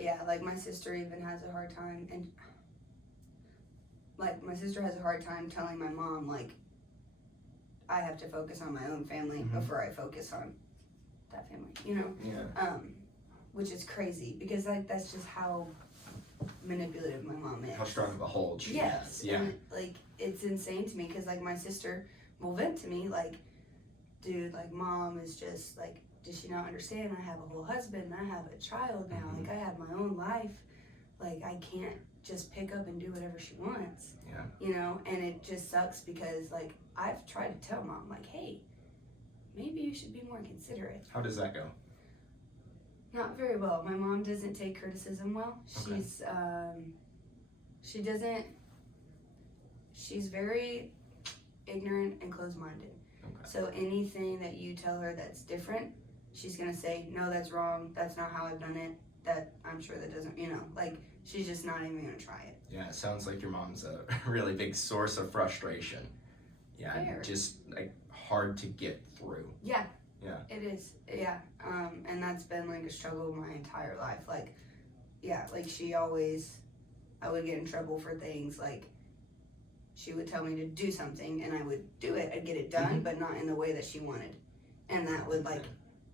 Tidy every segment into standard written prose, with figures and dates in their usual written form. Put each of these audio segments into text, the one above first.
But yeah, like my sister even has a hard time, and like my sister has a hard time telling my mom like I have to focus on my own family before I focus on that family, you know? Yeah. Which is crazy because like that's just how manipulative my mom is. How strong of a hold she has. Yeah. And, like it's insane to me because like my sister will vent to me like, dude, like mom is just like, does she not understand? I have a whole husband, I have a child now, like I have my own life, like I can't just pick up and do whatever she wants. Yeah. You know, and it just sucks because like I've tried to tell mom like, hey, maybe you should be more considerate. How does that go? Not very well. My mom doesn't take criticism well. Okay. She's very ignorant and closed-minded. Okay. So anything that you tell her that's different, she's gonna say, no, that's wrong. That's not how I've done it. That I'm sure that doesn't, you know, like she's just not even gonna try it. Yeah, it sounds like your mom's a really big source of frustration. Yeah, Fair. just like hard to get through. Yeah. Yeah. It is. Yeah. And that's been like a struggle my entire life. Like, yeah, like I would get in trouble for things like she would tell me to do something and I would do it. I'd get it done, but not in the way that she wanted. And that would like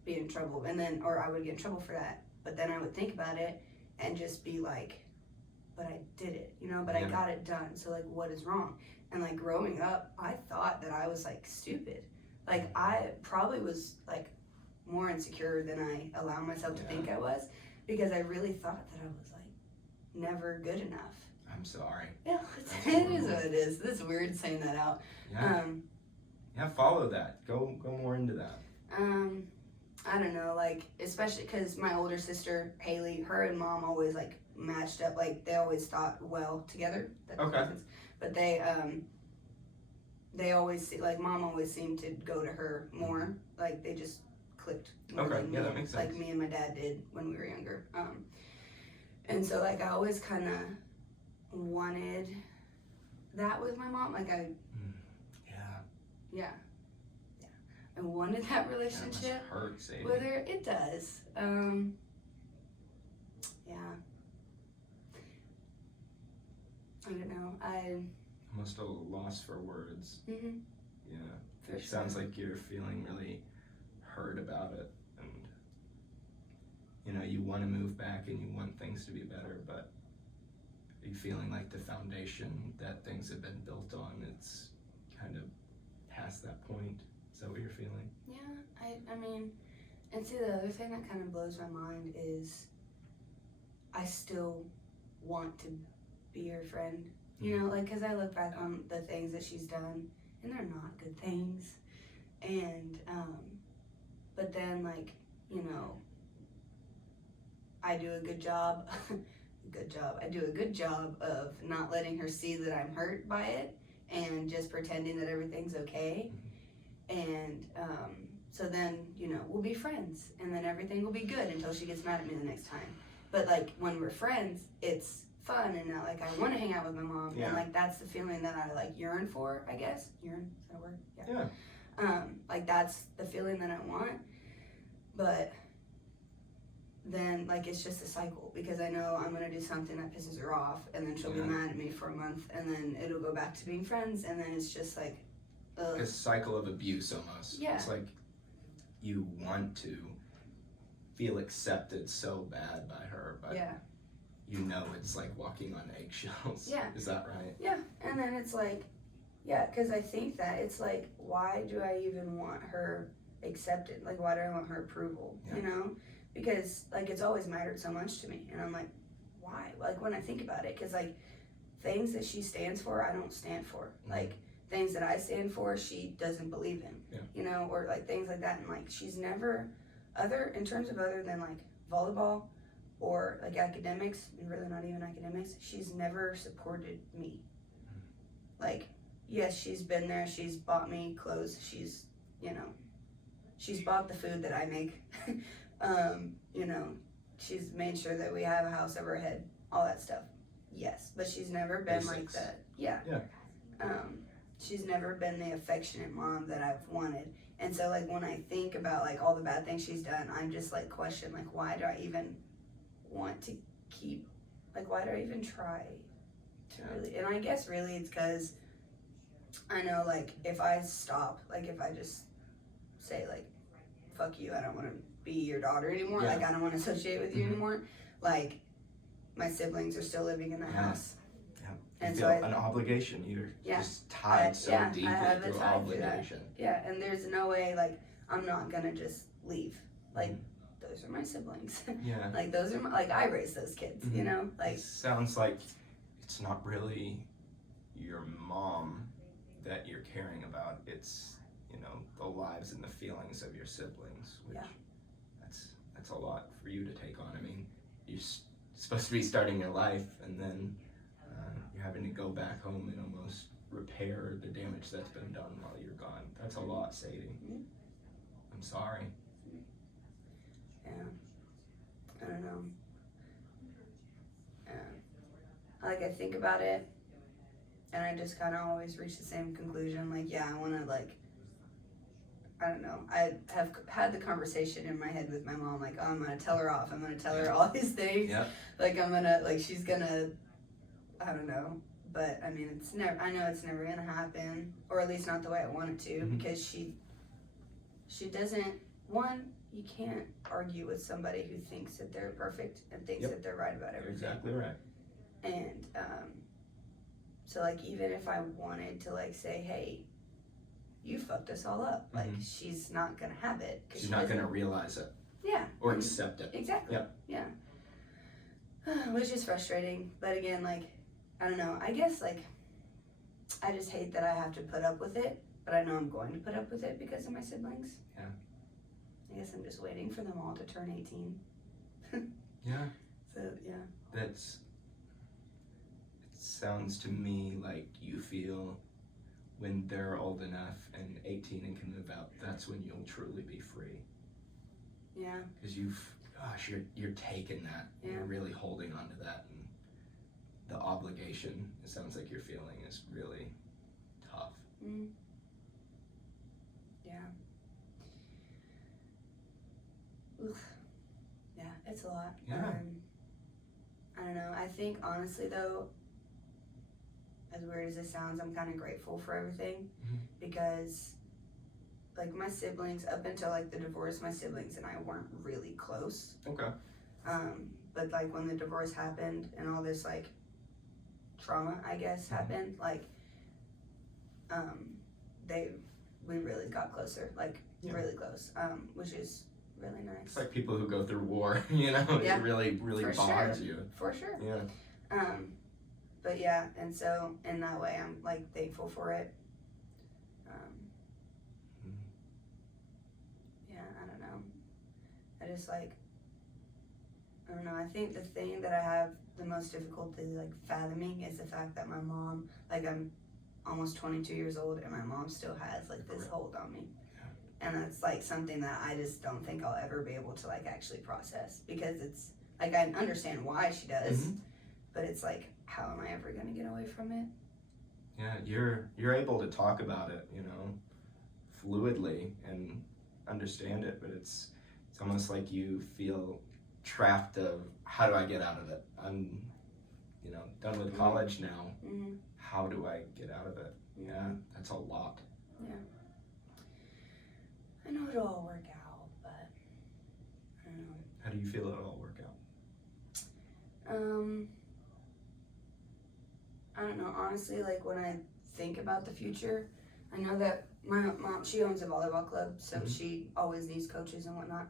be in trouble. And then, or I would get in trouble for that. But then I would think about it and just be like, but I did it, you know, but I got it done. So like, what is wrong? And like growing up, I thought that I was like stupid. Like I probably was like more insecure than I allow myself to think I was, because I really thought that I was like never good enough. I'm sorry. Yeah, it is what it is. It's weird saying that out. Yeah. Yeah, follow that. Go more into that. I don't know, like especially because my older sister Haley, her and mom always like matched up. Like they always thought well together. Okay. But they always like mom always seemed to go to her more. Like they just clicked more Okay, than yeah, me, that makes sense. like me and my dad did when we were younger. And so like I always kind of wanted that with my mom. Like yeah, I wanted that relationship that must hurt, Sadie. with her. It does. Yeah. I don't know. Almost a loss for words. Yeah. For It sure. sounds like you're feeling really hurt about it, and you know you want to move back and you want things to be better, but are you feeling like the foundation that things have been built on, it's kind of past that point? Is that what you're feeling? Yeah, I mean, and see the other thing that kind of blows my mind is I still want to be her friend. You know, like, because I look back on the things that she's done, and they're not good things. And, but then, like, you know, I do a good job. I do a good job of not letting her see that I'm hurt by it and just pretending that everything's okay. And, so then, you know, we'll be friends, and then everything will be good until she gets mad at me the next time. But, like, when we're friends, it's fun, and like I want to hang out with my mom, and like that's the feeling that I like yearn for, I guess. Yearn, is that a word? Yeah. Like that's the feeling that I want, but then like it's just a cycle, because I know I'm gonna do something that pisses her off, and then she'll be mad at me for a month, and then it'll go back to being friends, and then it's just like a cycle of abuse almost. Yeah. It's like you want to feel accepted so bad by her, but you know it's like walking on eggshells. Yeah. Is that right? Yeah, and then it's like, yeah, because I think that it's like, why do I even want her accepted? Like, why do I want her approval? You know? Because, like, it's always mattered so much to me. And I'm like, why? Like, when I think about it, because, like, things that she stands for, I don't stand for. Like, things that I stand for, she doesn't believe in. You know? Or, like, things like that. And, like, she's never, in terms of other than, like, volleyball, or like academics, and really not even academics, she's never supported me. Like, yes, she's been there, she's bought me clothes, she's, you know, she's bought the food that I make. You know, she's made sure that we have a house over our head, all that stuff. Yes, but she's never been like that. Yeah. She's never been the affectionate mom that I've wanted. And so like when I think about like all the bad things she's done, I'm just like question like, why do I even want to why do I even try to Yeah. really? And I guess really it's because I know, like, if I stop, like, if I just say, like, fuck you, I don't want to be your daughter anymore, Yeah. like, I don't want to associate with you Mhm. anymore, like, my siblings are still living in the Yeah. house. You And feel so an obligation. You're Yeah. just tied so I deeply have a to tie to that. obligation. Yeah, and there's no way, like, I'm not gonna just leave. Like, Mhm. those are my siblings. Yeah. Like, those are my, like, I raised those kids, you Mhm. know? Like, It sounds like it's not really your mom that you're caring about. It's, you know, the lives and the feelings of your siblings, which Yeah. that's a lot for you to take on. I mean, you're supposed to be starting your life, and then you're having to go back home and almost repair the damage that's been done while you're gone. That's a lot, Sadie. Mhm. I'm sorry. yeah. I don't know. Yeah. Like, I think about it, and I just kind of always reach the same conclusion. Like, yeah, I want to, like, I don't know. I have had the conversation in my head with my mom, like, oh, I'm going to tell her off. I'm going to tell her all these things. Yeah. Like, I'm going to, like, she's going to, I don't know. But, I mean, it's never, I know it's never going to happen, or at least not the way I want it to, Mhm. because she doesn't, one, you can't argue with somebody who thinks that they're perfect and thinks Yep. that they're right about You're everything. exactly right. And so, like, even if I wanted to, like, say, hey, you fucked us all up, like, Mhm. she's not gonna have it. 'Cause She's she not doesn't- going to realize it Yeah. or accept it. Exactly. Yep. Yeah. Which is frustrating. But again, like, I don't know. I guess, like, I just hate that I have to put up with it, but I know I'm going to put up with it because of my siblings. Yeah. I guess I'm just waiting for them all to turn 18. Yeah. So, yeah. It sounds to me like you feel when they're old enough and 18 and can move out, that's when you'll truly be free. Yeah. Because you're taking that. Yeah. You're really holding on to that, and the obligation, it sounds like you're feeling, is really tough. Mm. Yeah. Oof. Yeah, it's a lot. Yeah. I don't know. I think, honestly, though, as weird as this sounds, I'm kind of grateful for everything. Mhm. Because, like, my siblings, up until, like, the divorce, my siblings and I weren't really close. Okay. But, like, when the divorce happened and all this, like, trauma, I guess, happened, like, we really got closer, like, Yeah. really close, which is really nice. It's like people who go through war, you know? Yeah. It really For bonds sure. you. For sure. Yeah. But yeah, and so in that way, I'm, like, thankful for it. Yeah, I don't know. I just, like, I don't know. I think the thing that I have the most difficulty, like, fathoming is the fact that my mom, like, I'm almost 22 years old and my mom still has, like, this Correct. hold on me. And that's, like, something that I just don't think I'll ever be able to, like, actually process, because it's, like, I understand why she does, Mhm. but it's, like, how am I ever going to get away from it? Yeah, you're able to talk about it, you know, fluidly and understand it, but it's almost like you feel trapped of, how do I get out of it? I'm, you know, done with college now. Mm-hmm. How do I get out of it? Yeah, that's a lot. I know it'll all work out, but I don't know. How do you feel it'll all work out? I don't know, honestly, like, when I think about the future, I know that my mom, she owns a volleyball club, so Mhm. she always needs coaches and whatnot.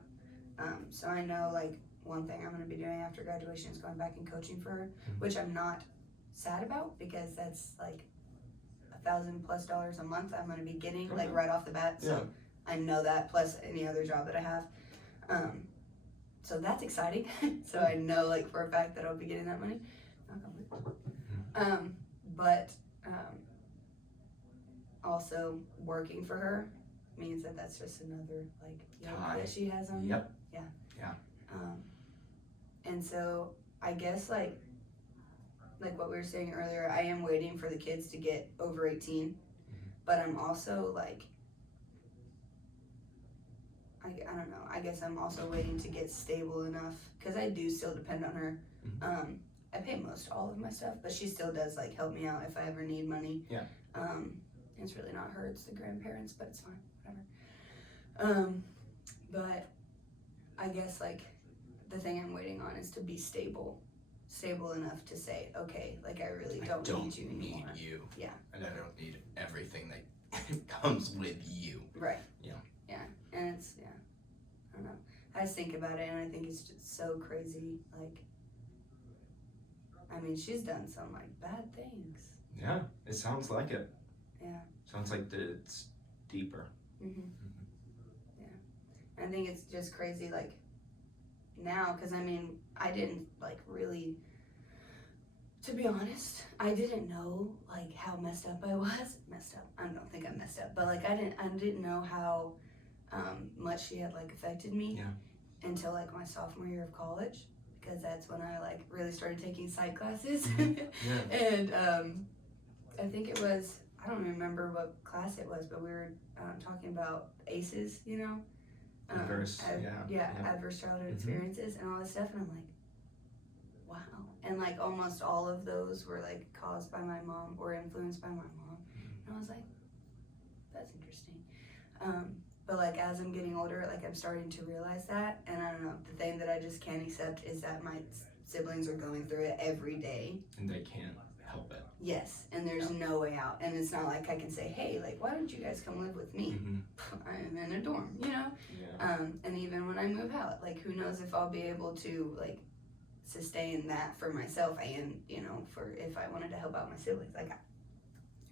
So I know, like, one thing I'm going to be doing after graduation is going back and coaching for her, Mhm. which I'm not sad about, because that's, like, $1,000+ a month I'm going to be getting, like, Okay. right off the bat. So Yeah. I know that, plus any other job that I have. So that's exciting. So I know, like, for a fact that I'll be getting that money. But also working for her means that that's just another, like, yoke Tie. that she has on me. Yep. Yeah. And so I guess, like what we were saying earlier, I am waiting for the kids to get over 18, but I'm also, like, I don't know, I guess I'm also waiting to get stable enough, because I do still depend on her. I pay most all of my stuff, but she still does like help me out if I ever need money. Yeah. It's really not her, it's the grandparents, but it's fine, whatever. But I guess like the thing I'm waiting on is to be stable enough to say, okay, like I really don't need you anymore. Yeah. And I don't need everything that comes with you. Right. Yeah. Yeah. And it's, yeah, I don't know. I just think about it and I think it's just so crazy. Like, I mean, she's done some like bad things. Yeah, it sounds like it. Yeah. Sounds like it's deeper. Yeah. I think it's just crazy, like, now, because I mean, I didn't like really, to be honest, I didn't know like how messed up I was. Messed up. I don't think I'm messed up, but like I didn't know how much she had like affected me until like my sophomore year of college, because that's when I like really started taking psych classes. And I think it was, I don't remember what class it was, but we were talking about ACEs, you know, adverse childhood experiences and all this stuff, and I'm like, wow. And like almost all of those were like caused by my mom or influenced by my mom, and I was like, that's interesting. But like as I'm getting older, like I'm starting to realize that, and I don't know, the thing that I just can't accept is that my siblings are going through it every day, and they can't help it. Yes, and there's no way out, and it's not like I can say, hey, like, why don't you guys come live with me? I'm in a dorm, you know? And even when I move out, like, who knows if I'll be able to, like, sustain that for myself and, you know, for if I wanted to help out my siblings. Like,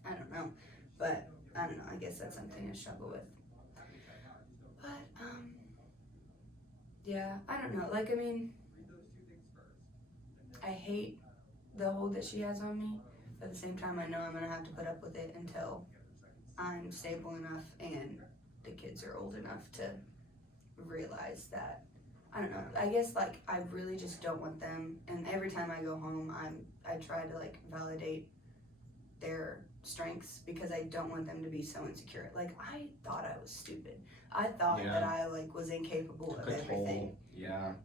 I don't know, but I don't know, I guess that's something I struggle with. But, yeah, I don't know, like, I mean, I hate the hold that she has on me. At the same time, I know I'm gonna have to put up with it until I'm stable enough and the kids are old enough to realize that, I don't know, I guess like I really just don't want them, and every time I go home I try to like validate their strengths, because I don't want them to be so insecure. Like I thought I was stupid. I thought that I like was incapable of everything.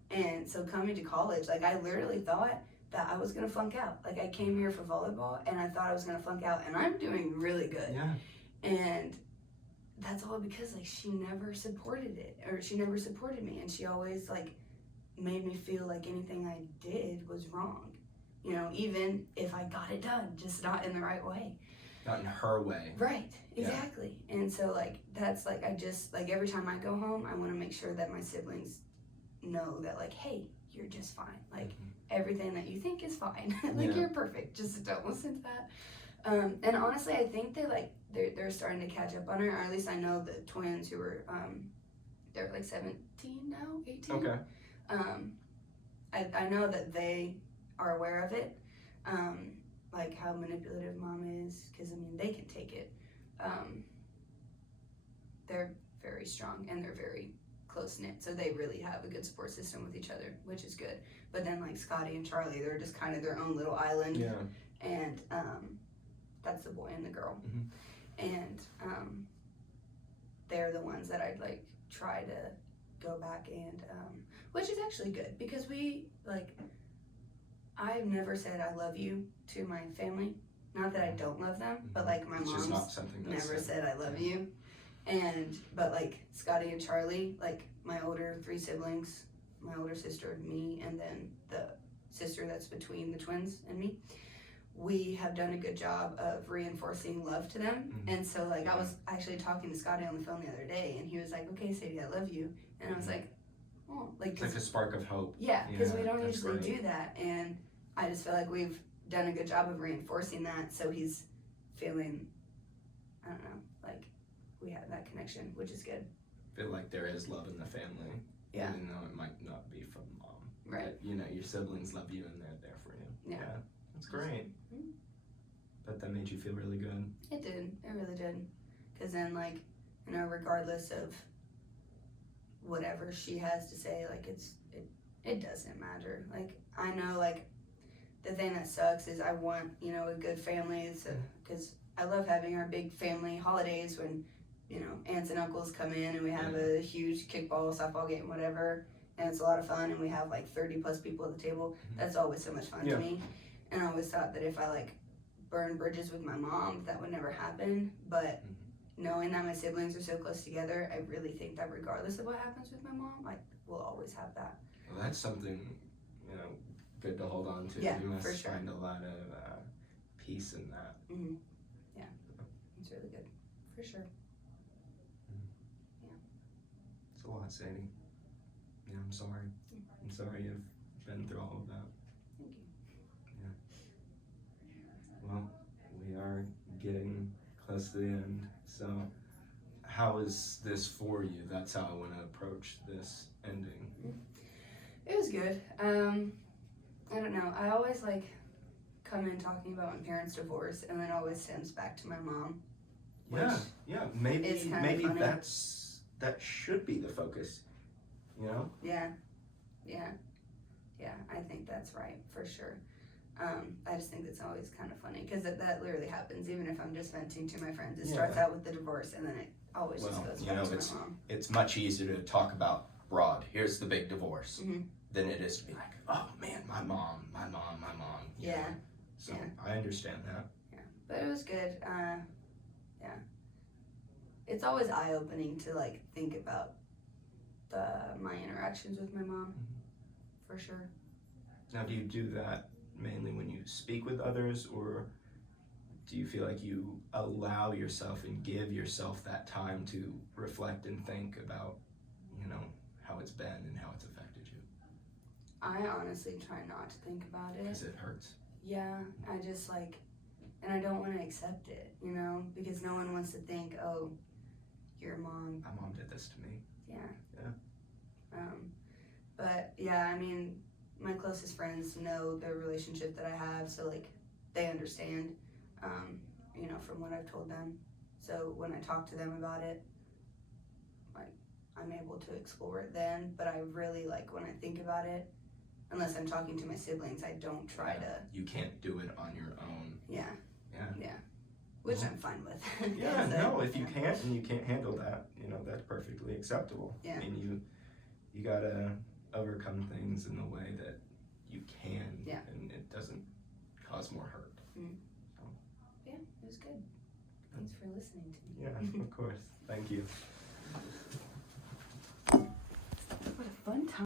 And so coming to college, like I literally thought that I was gonna flunk out. Like I came here for volleyball and I thought I was gonna flunk out, and I'm doing really good. And that's all because like she never supported it, or she never supported me, and she always like made me feel like anything I did was wrong. You know, even if I got it done, just not in the right way. Not in her way. Right, exactly. And so like that's like I just like every time I go home I wanna make sure that my siblings know that like, hey, you're just fine. Like everything that you think is fine. Like you're perfect. Just don't listen to that. And honestly, I think they like they're starting to catch up on her. Or at least I know the twins who were they're like 17 now, 18. Okay. I know that they are aware of it. Like how manipulative mom is, because I mean they can take it. They're very strong and they're very close-knit, so they really have a good support system with each other, which is good. But then like Scotty and Charlie, they're just kind of their own little island. And that's the boy and the girl. And they're the ones that I'd like try to go back and which is actually good, because we like, I've never said I love you to my family. Not that I don't love them, but like my mom's never said I love you. And but like Scotty and Charlie, like my older 3 siblings, my older sister, me, and then the sister that's between the twins and me, we have done a good job of reinforcing love to them. And so like I was actually talking to Scotty on the phone the other day, and he was like, okay Sadie, I love you. And I was like, oh, like a spark of hope. Yeah, because we don't usually do that, and I just feel like we've done a good job of reinforcing that, so he's feeling, I don't know, like we have that connection, which is good. Feel like there is love in the family, even though it might not be from mom. Right. But, you know, your siblings love you and they're there for you. Yeah. That's great. But that made you feel really good. It did. It really did. Because then, like, you know, regardless of whatever she has to say, like, it doesn't matter. Like, I know, like, the thing that sucks is I want, you know, a good family, because I love having our big family holidays when, you know, aunts and uncles come in and we have a huge kickball, softball game, whatever, and it's a lot of fun, and we have like 30 plus people at the table. That's always so much fun Yeah. to me. And I always thought that if I like burn bridges with my mom, that would never happen. But knowing that my siblings are so close together, I really think that regardless of what happens with my mom, I will always have that. Well, that's something, you know, good to hold on to. Yeah, You must for sure. find a lot of peace in that. Yeah, it's really good, for sure. It's a lot, Sadie. Yeah, I'm sorry. I'm sorry you've been through all of that. Thank you. Well, we are getting close to the end. So, how is this for you? That's how I want to approach this ending. It was good. I don't know. I always like come in talking about my parents' divorce, and then it always stems back to my mom. Yeah. Maybe is kinda maybe funny. that should be the focus. You know. Yeah, I think that's right, for sure. I just think it's always kind of funny, because that literally happens, even if I'm just venting to my friends. It starts out with the divorce, and then it always just goes back to my mom. It's much easier to talk about broad. Here's the big divorce, Mhm. than it is to be like, oh man, my mom. you Yeah. know? So Yeah. I understand that. But it was good. It's always eye-opening to like think about my interactions with my mom, for sure. Now, do you do that mainly when you speak with others, or do you feel like you allow yourself and give yourself that time to reflect and think about, you know, how it's been and how it's affected you? I honestly try not to think about it. Because it hurts. Yeah, I just like, and I don't want to accept it, you know, because no one wants to think, oh, your mom. My mom did this to me. Yeah. Yeah. But yeah, I mean, my closest friends know the relationship that I have, so like they understand, you know, from what I've told them. So when I talk to them about it, like I'm able to explore it then. But I really like when I think about it, unless I'm talking to my siblings, I don't try to. You can't do it on your own. Yeah. Yeah. Which I'm fine with. Yeah, 'Cause no, if you can't and you can't handle that, you know, that's perfectly acceptable. Yeah. I mean, you gotta overcome things in the way that you can, Yeah. and it doesn't cause more hurt. Yeah, it was good. Thanks for listening to me. Yeah, of course. Thank you. What a fun time.